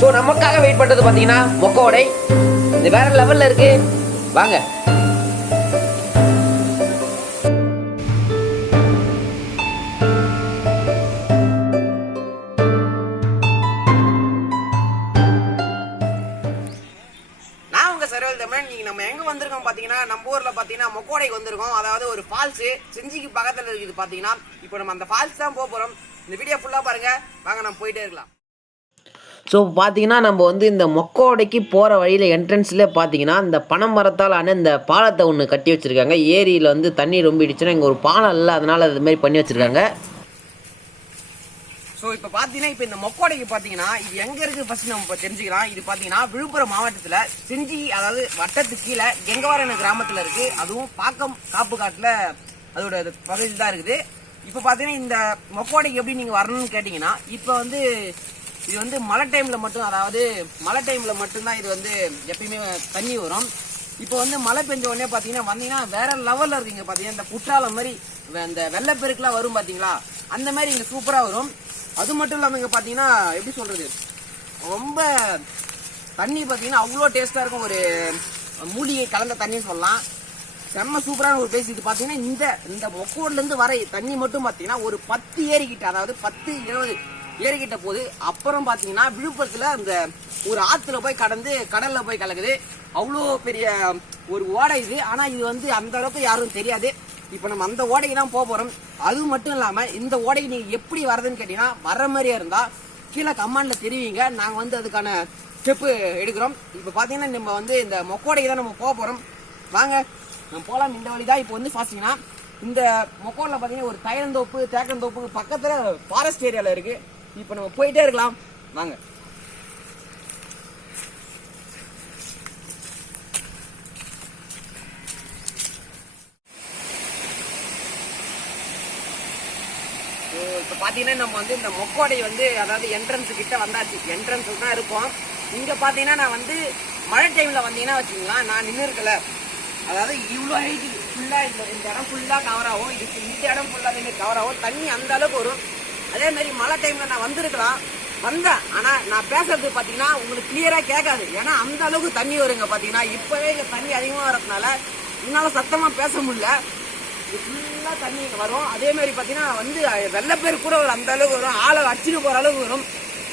So நமக்காக wait பண்ணுறது பார்த்தீங்கன்னா மொக்க ஓடை. இது வேற லெவலில் இருக்கு. வாங்க. நம்ம எங்க வந்திருக்கோம் பாத்தீங்கன்னா, நம்ம ஊர்ல பாத்தீங்கன்னா மொக்கோடைக்கு வந்திருக்கோம். அதாவது ஒரு ஃபால்ஸ் செஞ்சிக்கு பக்கத்துல இருக்குது பாத்தீங்கன்னா. இப்போ நம்ம அந்த ஃபால்ஸ் தான் போறோம். இந்த வீடியோ ஃபுல்லா பாருங்க. வாங்க நம்ம போயிட்டே இருக்கலாம். ஸோ பார்த்தீங்கன்னா நம்ம வந்து இந்த மொக்கோடைக்கு போகிற வழியில் என்ட்ரன்ஸில் பார்த்தீங்கன்னா இந்த பனைமரத்தால் ஆன இந்த பாலத்தை ஒன்று கட்டி வச்சுருக்காங்க. ஏரியில் வந்து தண்ணி ரொம்பிடுச்சுன்னா இங்கே ஒரு பாலம் இல்லை, அதனால் அது மாதிரி பண்ணி வச்சுருக்காங்க. ஸோ இப்போ பார்த்தீங்கன்னா இப்போ இந்த மொக்கோடைக்கு பார்த்தீங்கன்னா இது எங்கே இருக்குது ஃபர்ஸ்ட் நம்ம இப்போ தெரிஞ்சுக்கலாம். இது பார்த்தீங்கன்னா விழுப்புரம் மாவட்டத்தில் செஞ்சி, அதாவது வட்டத்துக்கு கீழே கெங்கவாரன கிராமத்தில் இருக்குது. அதுவும் பாக்கம் காப்பு காட்டில் அதோட பகுதி தான் இருக்குது. இப்போ பார்த்தீங்கன்னா இந்த மொக்கோடைக்கு எப்படி நீங்கள் வரணும்னு கேட்டிங்கன்னா, இப்போ வந்து இது வந்து மழை டைமில் மட்டும், அதாவது மழை டைமில் மட்டும்தான் இது வந்து எப்பயுமே தண்ணி வரும். இப்போ வந்து மழை பெஞ்ச உடனே பார்த்தீங்கன்னா வந்தீங்கன்னா வேற லெவலில் இருக்குங்க. பார்த்தீங்கன்னா இந்த குற்றாலம் மாதிரி இந்த வெள்ளப்பெருக்குலாம் வரும் பார்த்தீங்களா, அந்த மாதிரி இங்கே சூப்பராக வரும். அது மட்டும் இல்லாமல் இங்கே பார்த்தீங்கன்னா எப்படி சொல்கிறது, ரொம்ப தண்ணி பார்த்தீங்கன்னா அவ்வளோ டேஸ்ட்டாக இருக்கும். ஒரு மூலிகை கலந்த தண்ணின்னு சொல்லலாம். செம்ம சூப்பரான ஒரு பிளேஸ். இது பார்த்தீங்கன்னா இந்த மொக்கோட்லேருந்து வர தண்ணி மட்டும் பார்த்தீங்கன்னா ஒரு 10 ஏரிக்கிட்ட, அதாவது 10-20 ஏறிக்கிட்ட போது. அப்புறம் பார்த்தீங்கன்னா விழுப்புரத்தில் அந்த ஒரு ஆற்றுல போய் கடந்து கடலில் போய் கலக்குது. அவ்வளோ பெரிய ஒரு ஓடை இது. ஆனால் இது வந்து அந்த அளவுக்கு யாரும் தெரியாது. இப்போ நம்ம அந்த ஓடைக்கு தான் போகிறோம். அது மட்டும் இல்லாமல் இந்த ஓடைக்கு நீங்கள் எப்படி வரதுன்னு கேட்டிங்கன்னா, வர மாதிரியே இருந்தால் கீழே கமெண்டில் தெரிவிங்க. நாங்கள் வந்து அதுக்கான ஸ்டெப்பு எடுக்கிறோம். இப்போ பார்த்தீங்கன்னா நம்ம வந்து இந்த மொக்கோடைக்கு தான் நம்ம போகிறோம். வாங்க நம்ம போகலாம். இந்த வழி தான் இப்போ வந்து பார்த்தீங்கன்னா இந்த மொக்கோடில் பார்த்தீங்கன்னா ஒரு தைலந்தோப்பு தேக்கந்தோப்பு பக்கத்தில் ஃபாரஸ்ட் ஏரியாவில் இருக்குது. இப்போ நம்ம போயிட்டே இருக்கலாம். வாங்க. இப்போ பார்த்தீங்கன்னா நம்ம வந்து இந்த மொக்கோடை வந்து, அதாவது என்ட்ரன்ஸ் கிட்ட வந்தாச்சு. என்ட்ரன்ஸ் தான் இருக்கும். இங்கே பார்த்தீங்கன்னா நான் வந்து மழை டைமில் வந்தீங்கன்னா வச்சுங்களா, நான் நின்று இருக்கல, அதாவது இவ்வளோ ஹைட்டு ஃபுல்லாக இந்த இடம் ஃபுல்லாக கவர் ஆகும். இந்த இடம் ஃபுல்லாக கவர் ஆகும். தண்ணி அந்த அளவுக்கு வரும். அதே மாதிரி மழை டைமில் நான் வந்திருக்கலாம், வந்தேன். ஆனால் நான் பேசுறது பார்த்தீங்கன்னா உங்களுக்கு கிளியராக கேட்காது. ஏன்னா அந்த அளவுக்கு தண்ணி வருங்க. பார்த்தீங்கன்னா இப்போவே இங்கே தண்ணி அதிகமாக வரதுனால என்னால் சத்தமாக பேச முடியல. ஃபுல்லாக தண்ணி வரும். அதே மாதிரி பார்த்தீங்கன்னா வந்து வெள்ளப்பேர் கூட ஒரு அந்த அளவுக்கு வரும். ஆளை அடிச்சுட்டு போகிற அளவுக்கு வரும்.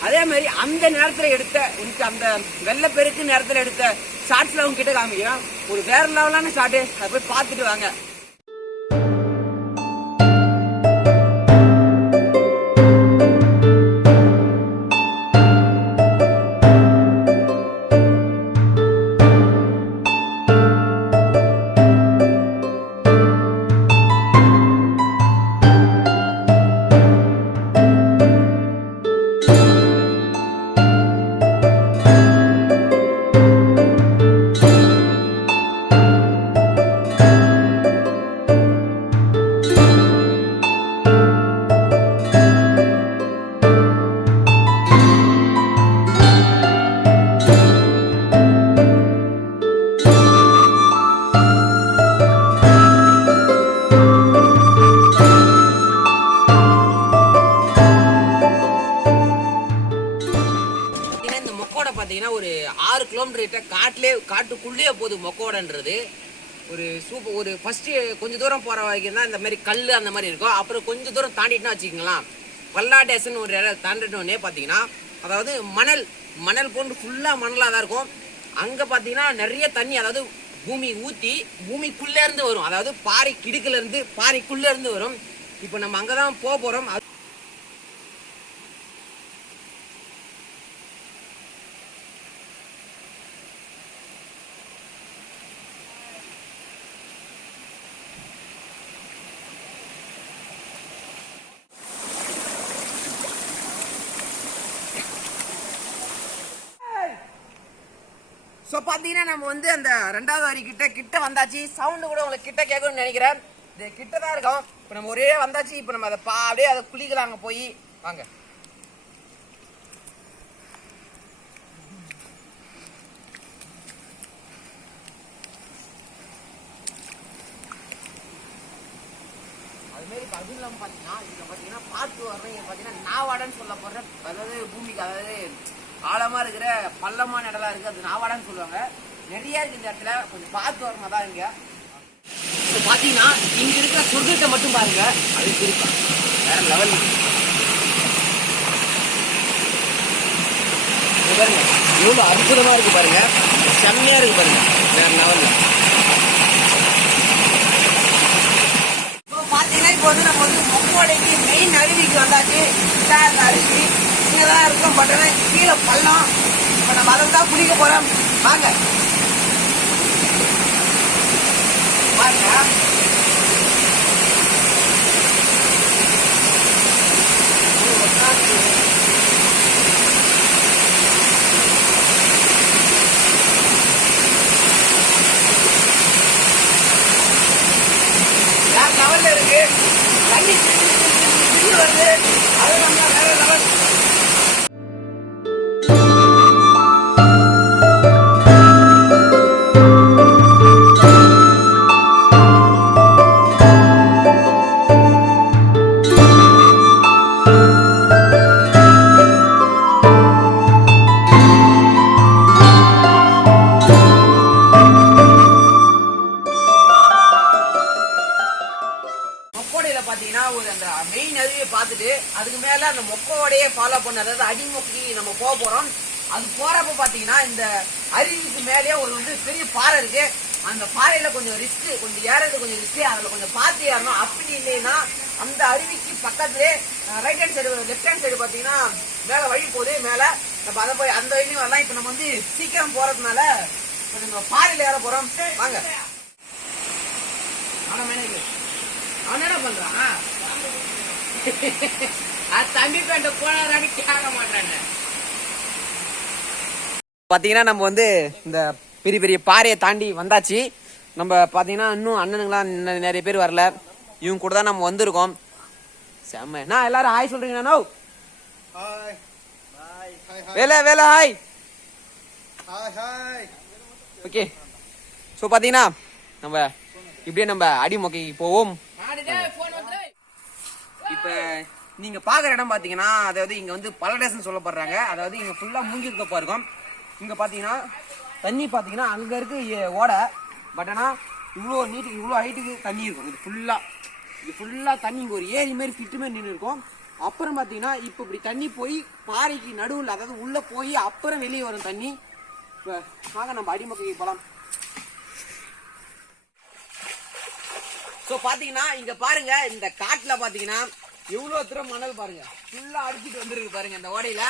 அதே மாதிரி அந்த நேரத்தில் எடுத்த உங்களுக்கு அந்த வெள்ளப்பெருக்கு நேரத்தில் எடுத்த ஷார்ட்ஸில் அவங்க கிட்ட காமிக்கிறேன். ஒரு வேற லெவலான ஷார்ட்டு. அதை போய் பார்த்துட்டு வாங்க. ஒரு 6 கிலோமீட்டர் காட்டுக்குள்ளேயே போகுது மொக்கோடன்றது. ஒரு சூப்பர். ஒரு ஃபர்ஸ்ட் கொஞ்சம் தூரம் போற வரைக்கும் தான் இந்த மாதிரி கல் அந்த மாதிரி இருக்கும். அப்புறம் கொஞ்சம் தூரம் தாண்டிட்டுனா வச்சுக்கலாம், பல்லாடேசன் ஒரு இடம் தாண்டிட்டோன்னே பார்த்தீங்கன்னா, அதாவது மணல் போன்று ஃபுல்லாக மணலாக தான் இருக்கும். அங்கே பார்த்தீங்கன்னா நிறைய தண்ணி, அதாவது பூமி ஊற்றி பூமிக்குள்ளே இருந்து வரும். அதாவது பாறை கிடுக்குலேருந்து பாறைக்குள்ளே இருந்து வரும். இப்போ நம்ம அங்கே தான் போகிறோம். ஸோ பார்த்தீங்கன்னா நம்ம வந்து அந்த 2வது வரி கிட்ட வந்தாச்சு. சவுண்டு கூட உங்களுக்கு கிட்ட கேட்கணும்னு நினைக்கிறேன். இது கிட்ட தான் இருக்கும். இப்போ நம்ம ஒரே வந்தாச்சு. இப்போ நம்ம அதை அப்படியே அதை குளிக்கலாம். அங்கே போய் வாங்க. அதுமாரி இல்லாம பாத்தீங்கன்னா இதுல பாத்தீங்கன்னா பார்த்து வர்றீங்க பாத்தீங்கன்னா நாவாடன்னு சொல்ல போற, அதாவது பூமிக்கு அதாவது ஆழமா இருக்கிற பள்ளமான இடம்லாம் இருக்கு, அது நாவாடான்னு சொல்லுவாங்க. நிறைய இருக்கு இந்த இடத்துல, கொஞ்சம் பார்த்து வரமா தான் இங்க. இப்போ பாத்தீங்கன்னா இங்க இருக்கிற சொர்க்கத்தை மட்டும் பாருங்க, அது இருக்கா வேற லெவல் பாருங்க, எவ்வளவு அற்புதமா இருக்கு பாருங்க, செம்மையா இருக்கு பாருங்க, வேற லெவல்ல. இப்போ பாத்தீங்கன்னா இப்போ வந்து நம்ம வந்து மொக்கோடைக்கு மெயின் அருவிக்கு வந்தாச்சு. அந்த அருவி இங்கதான் இருக்கும், பட் ஆனா கீழே பள்ளம். இப்ப நம்ம அதை தான் குளிக்க போறோம், வாங்க பாருங்க. லெவல்ல இருக்கு தண்ணி வருது, அது நம்ம வேற லெவல். பாத்தீங்கன்னா ஒரு அந்த மெயின் அருவியை பார்த்துட்டு அதுக்கு மேல அந்த மொக்கோடையே ஃபாலோ பண்ண, அதாவது அடிமொக்கி நம்ம போக போறோம். அது போறப்ப பாத்தீங்கன்னா இந்த அருவிக்கு மேலேயே ஒரு வந்து பெரிய பாறை இருக்கு. அந்த பாறையில கொஞ்சம் ரிஸ்க், கொஞ்சம் ஏறது கொஞ்சம் ரிஸ்க், அதுல கொஞ்சம் பார்த்து ஏறணும். அப்படி இல்லைன்னா அந்த அருவிக்கு பக்கத்துலேயே right hand side left hand side பாத்தீங்கன்னா மேல வழி போகுது, மேல நம்ம அதை போய் அந்த வழியும் வரலாம். இப்ப நம்ம வந்து சீக்கிரம் போறதுனால நம்ம பாறையில ஏற போறோம், வாங்க. ஆனா மேனேஜர் அவன் என்ன பண்றான், தம்பி பேண்ட போனாரான்னு கேட்க மாட்டாங்க. பாத்தீங்கன்னா நம்ம வந்து இந்த பெரிய பெரிய பாறையை தாண்டி வந்தாச்சு. நம்ம பாத்தீங்கன்னா இன்னும் அண்ணனுங்களாம் நிறைய பேர் வரல, இவங்க கூட தான் நம்ம வந்திருக்கோம். செம்ம. நான் எல்லாரும் ஹாய் சொல்றீங்க. நோ வேலை வேலை ஹாய் ஹாய். ஓகே, ஸோ பாத்தீங்கன்னா நம்ம இப்படியே நம்ம அடிமொக்கைக்கு போவோம். இப்ப நீங்க பாக்குற இடம் பாத்தீங்கன்னா அதாவது இங்க வந்து பலடேசன் சொல்லப்படுறாங்க. அதாவது இங்க ஃபுல்லா மூங்கில் தோப்பா இருக்கும். இங்க பாத்தீங்கன்னா தண்ணி பாத்தீங்கன்னா அங்க இருக்கு ஓட, பட் ஆனா இவ்வளோ நீட்டுக்கு இவ்வளோ ஹைட்டுக்கு தண்ணி இருக்கும். இது ஃபுல்லா தண்ணி இங்க ஒரு ஏரி மாதிரி ஃபிட்டு மாதிரி நின்று இருக்கும். அப்புறம் பாத்தீங்கன்னா இப்ப இப்படி தண்ணி போய் பாறைக்கு நடுவில், அதாவது உள்ள போய் அப்புறம் வெளியே வரும் தண்ணி. இப்ப வாங்க நம்ம அடிமொக்கைக்கு போலாம். சோ பாத்தீங்கன்னா இங்க பாருங்க, இந்த காட்டுல பாத்தீங்கன்னா எவ்வளவு தூரம் மணல் பாருங்க, ஃபுல்லா அடிச்சுட்டு வந்துருக்கு பாருங்க இந்த ஓடையில.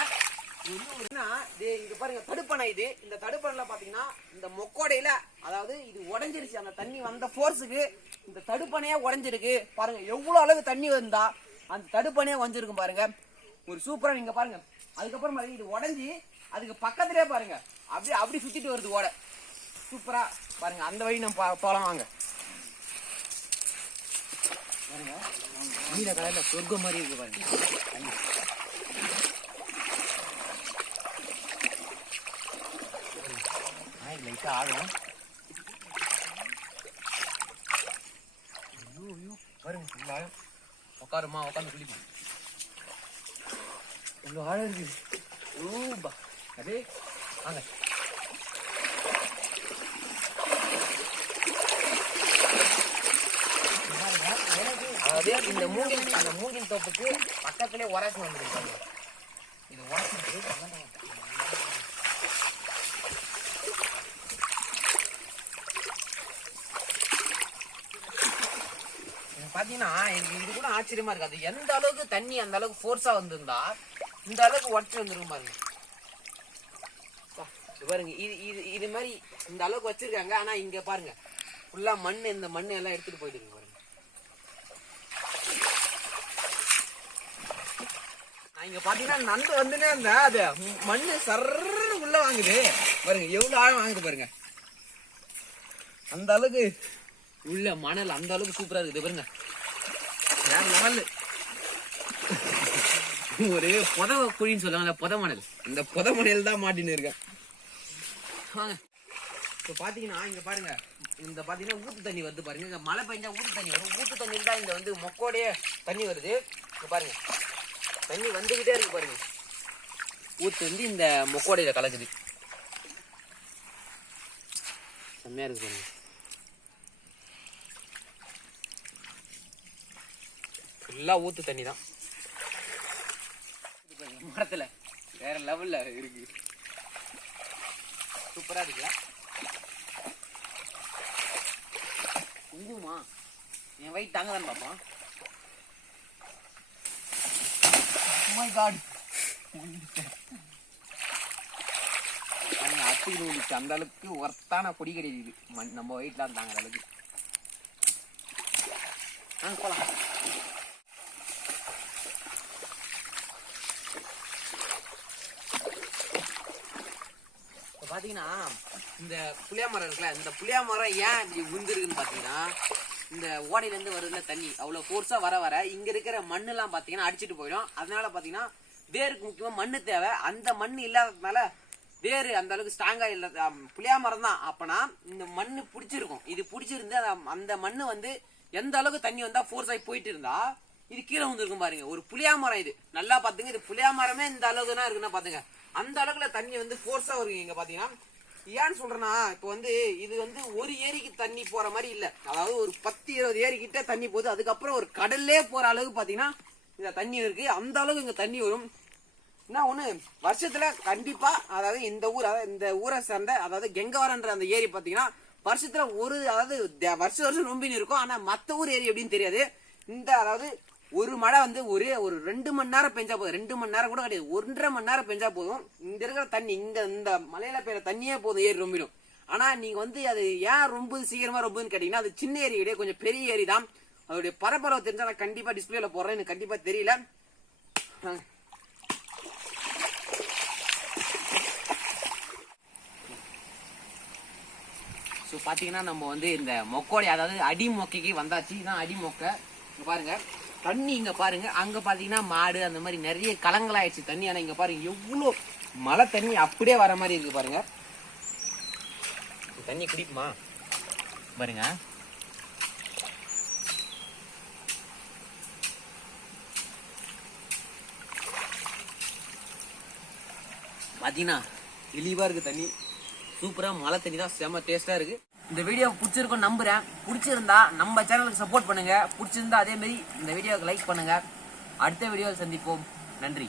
இங்க பாருங்க தடுப்பணை. இது இந்த தடுப்பணையில பாத்தீங்கன்னா இந்த மொக்கோடையில, அதாவது இது உடைஞ்சிருச்சு, அந்த தண்ணி வந்த போர்ஸுக்கு இந்த தடுப்பணையே உடைஞ்சிருக்கு. பாருங்க எவ்வளவு அளவு தண்ணி வந்தா அந்த தடுப்பணையே உடைஞ்சிருக்கும் பாருங்க. ஒரு சூப்பரா நீங்க பாருங்க. அதுக்கப்புறம் பாருங்க இது உடைஞ்சி அதுக்கு பக்கத்திலே பாருங்க அப்படி சுத்திட்டு வருது ஓடை. சூப்பரா பாருங்க, அந்த வழி நம்ம போலாம் வாங்க. நீல கலர்ல சொர்க்கம் மாதிரி இருக்கு பாருங்க. லைட்டா ஆகும் பாருங்க. உட்காருமா, உட்காந்து குளிக்கும். இவ்வளவு ஆழம் இருக்கு. அதே வாங்க. அதாவது இந்த மூங்கில் தோப்புக்கு பக்கத்திலே உரசு வந்துருக்காங்க. இது உரசு பாத்தீங்கன்னா இது கூட ஆச்சரியமா இருக்கு. அது எந்த அளவுக்கு தண்ணி அந்த அளவுக்கு ஃபோர்ஸா வந்திருந்தா இந்த அளவுக்கு உடச்சு வந்துருக்கும் பாருங்க. பாருங்க இது மாதிரி இந்த அளவுக்கு வச்சிருக்காங்க. ஆனா இங்க பாருங்க ஃபுல்லா மண்ணு, இந்த மண்ணு எல்லாம் எடுத்துட்டு போயிட்டு இருக்கு பாருங்க. இங்க பாத்தீங்கன்னா நண்டு வந்துனே இருந்தா அது மண்ணு சர்ன்னு உள்ள வாங்குது பாருங்க, எவ்வளவு ஆழம் வாங்குது பாருங்க. அந்த அளவுக்கு உள்ள மணல் அந்த அளவுக்கு சூப்பரா இருக்குது பாருங்க, வேற லெவல். ஒரு புத குழின்னு சொல்லுவாங்க, புத மணல், அந்த புத மணல் தான் மாட்டின்னு இருக்கேன். இப்போ பாத்தீங்கன்னா இங்க பாருங்க, இந்த பாத்தீங்கன்னா ஊத்து தண்ணி வருது பாருங்க. இந்த மழை பெஞ்சா ஊத்து தண்ணி வரும். ஊத்து தண்ணியில் தான் இந்த வந்து மொக்கோடைய தண்ணி வருது. இங்க பாருங்க, தண்ணி வந்துகிட்டே இருக்கு பாருங்க. ஊத்து வந்து இந்த மொக்கோடையில கலக்குது. செம்மையா இருக்கு பாருங்க. ஃபுல்லா ஊத்து தண்ணி தான் மரத்துல. வேற லெவல்ல இருக்கு, சூப்பரா இருக்குல்ல. குங்குமா என் வயிற்று தாங்க தான் பார்ப்போம். மை காட், அத்தி நூலிச்சு அந்த அளவுக்கு ஒர்த்தான பொடி கிடையாது நம்ம வயிற்றுலாம் தாங்குற அளவுக்கு. போலாம். பாத்தீங்கன்னா இந்த புளியா மரம் இருக்குல்ல, இந்த புளியா மரம் ஏன் இப்படி விழுந்துருக்குன்னு பாத்தீங்கன்னா, இந்த ஓடையில இருந்து வருதுல தண்ணி அவ்வளவு ஃபோர்ஸா வர வர இங்க இருக்கிற மண்ணு எல்லாம் பாத்தீங்கன்னா அடிச்சுட்டு போயிடும். அதனால பாத்தீங்கன்னா வேருக்கு முக்கியமா மண்ணு தேவை. அந்த மண்ணு இல்லாததுனால வேறு அந்த அளவுக்கு ஸ்ட்ராங்கா இல்ல. புளியா மரம் தான் அப்பனா இந்த மண்ணு பிடிச்சிருக்கும். இது பிடிச்சிருந்து அந்த மண்ணு வந்து எந்த அளவுக்கு தண்ணி வந்தா ஃபோர்ஸ் ஆகி போயிட்டு இருந்தா இது கீழே வந்துருக்கும் பாருங்க. ஒரு புளியா மரம் இது நல்லா பாத்துங்க. இது புளியா மரமே இந்த அளவுக்கு தான் இருக்குன்னா பாத்துங்க. அந்த அளவுக்குல தண்ணி வந்து ஃபோர்ஸா வருங்க. இங்க பாத்தீங்கன்னா ஏன்னு சொல்றேன்னா, இப்ப வந்து இது வந்து ஒரு ஏரிக்கு தண்ணி போற மாதிரி இல்ல. அதாவது ஒரு 10-20 ஏரி கிட்ட தண்ணி போகுது. அதுக்கப்புறம் ஒரு கடல்லே போற அளவுக்கு பாத்தீங்கன்னா இந்த தண்ணி இருக்கு. அந்த அளவுக்கு இங்க தண்ணி வரும். என்ன ஒண்ணு, வருஷத்துல கண்டிப்பா அதாவது இந்த ஊரை சேர்ந்த அதாவது கெங்கவரன்ற அந்த ஏரி பாத்தீங்கன்னா வருஷத்துல அதாவது வருஷம் நொம்பின்னு இருக்கும். ஆனா மத்த ஊர் ஏரி எப்படின்னு தெரியாது. இந்த அதாவது ஒரு மழை வந்து ஒரு 2 மணி நேரம் பெஞ்சா போதும். 2 மணி நேரம் கூட கிடையாது, 1.5 மணி நேரம் பெஞ்சா போதும். இந்த இருக்கிற தண்ணி இந்த மலையில பெய்யற தண்ணியே போதும் ஏரி ரொம்பிடும். ஆனா நீங்க வந்து அது ஏன் ரொம்ப சீக்கிரமா ரொம்புன்னு கேட்டீங்கன்னா, அது சின்ன ஏரி கிடையாது, கொஞ்சம் பெரிய ஏரி தான். அதோடைய பரப்பளவு தெரிஞ்சா நான் கண்டிப்பா டிஸ்பிளேல போடுறேன். எனக்கு கண்டிப்பா தெரியல. ஸோ பாத்தீங்கன்னா நம்ம வந்து இந்த மொக்கோடி அதாவது அடி மொக்கைக்கு வந்தாச்சு. இதான் அடி மொக்கை. இங்க பாருங்க தண்ணி, இங்க பாருங்க அங்க பாத்தீங்கன்னா மாடு அந்த மாதிரி நிறைய கலங்களாயிடுச்சு தண்ணி. ஆனா இங்க பாருங்க எவ்வளவு மழை தண்ணி அப்படியே வர மாதிரி இருக்கு பாருங்க. தண்ணி குடிக்குமா பாருங்க. பாத்தீங்கன்னா தெளிவா இருக்கு தண்ணி, சூப்பரா மழை தண்ணி தான், செம்ம டேஸ்டா இருக்கு. இந்த வீடியோ பிடிச்சிருக்கும் நம்புறேன். பிடிச்சிருந்தா நம்ம சேனலுக்கு சப்போர்ட் பண்ணுங்க. பிடிச்சிருந்தா அதே மாதிரி இந்த வீடியோக்கு லைக் பண்ணுங்க. அடுத்த வீடியோவில் சந்திப்போம். நன்றி.